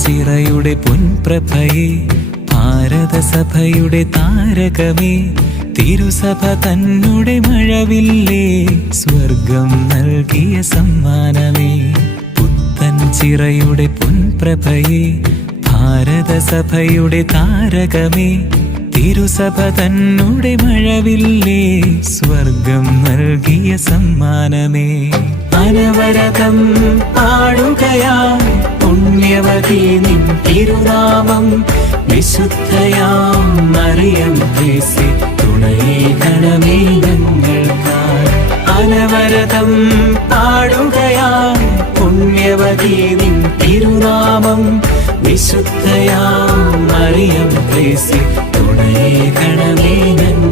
ചിറയുടെ പൊൻപ്രഭയെ ഭാരതസഭയുടെ താരകമേ തിരുസഭ തന്നുടെ മഴവില്ലേ സ്വർഗം നൽകിയ സമ്മാനമേ പുത്തൻ ചിറയുടെ പൊൻപ്രഭയെ ഭാരതസഭയുടെ താരകമേ തിരുസഭ തന്നുടെ മഴവില്ലേ സ്വർഗം നൽകിയ സമ്മാനമേ അനവരതം പാടുകയായി പുണ്യവതി നിൻ തിരുനാമം വിശുദ്ധയാം മറിയം ത്രേസ്യ തുണയേകണമേ ഞങ്ങൾക്കായി അനവരതം പാടുകയായി പുണ്യവതി നിൻ തിരുനാമം വിശുദ്ധയാം മറിയം ത്രേസ്യ തുണയേകണമേ ഞങ്ങൾ